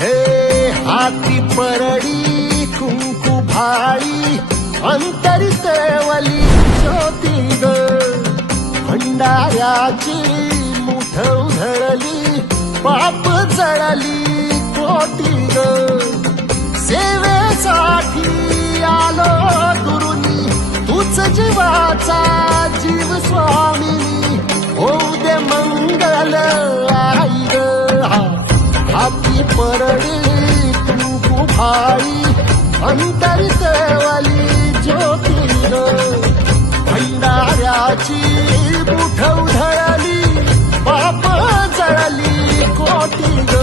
हे हाती परडी कुंकू भाळी अंतरी तळवली ज्योती ग भंडाऱ्याची मुठ उधळली पाप जळली कोटी ग सेवेसाठी आलो दुरुनी तूच जीवाचा जीव स्वामिनी होऊ दे मंगल आई ग हाती परडी कुंकू भाळी अंतरी तळवली ज्योती ग भंडाऱ्याची मुठ उधळली पाप जळली कोटी ग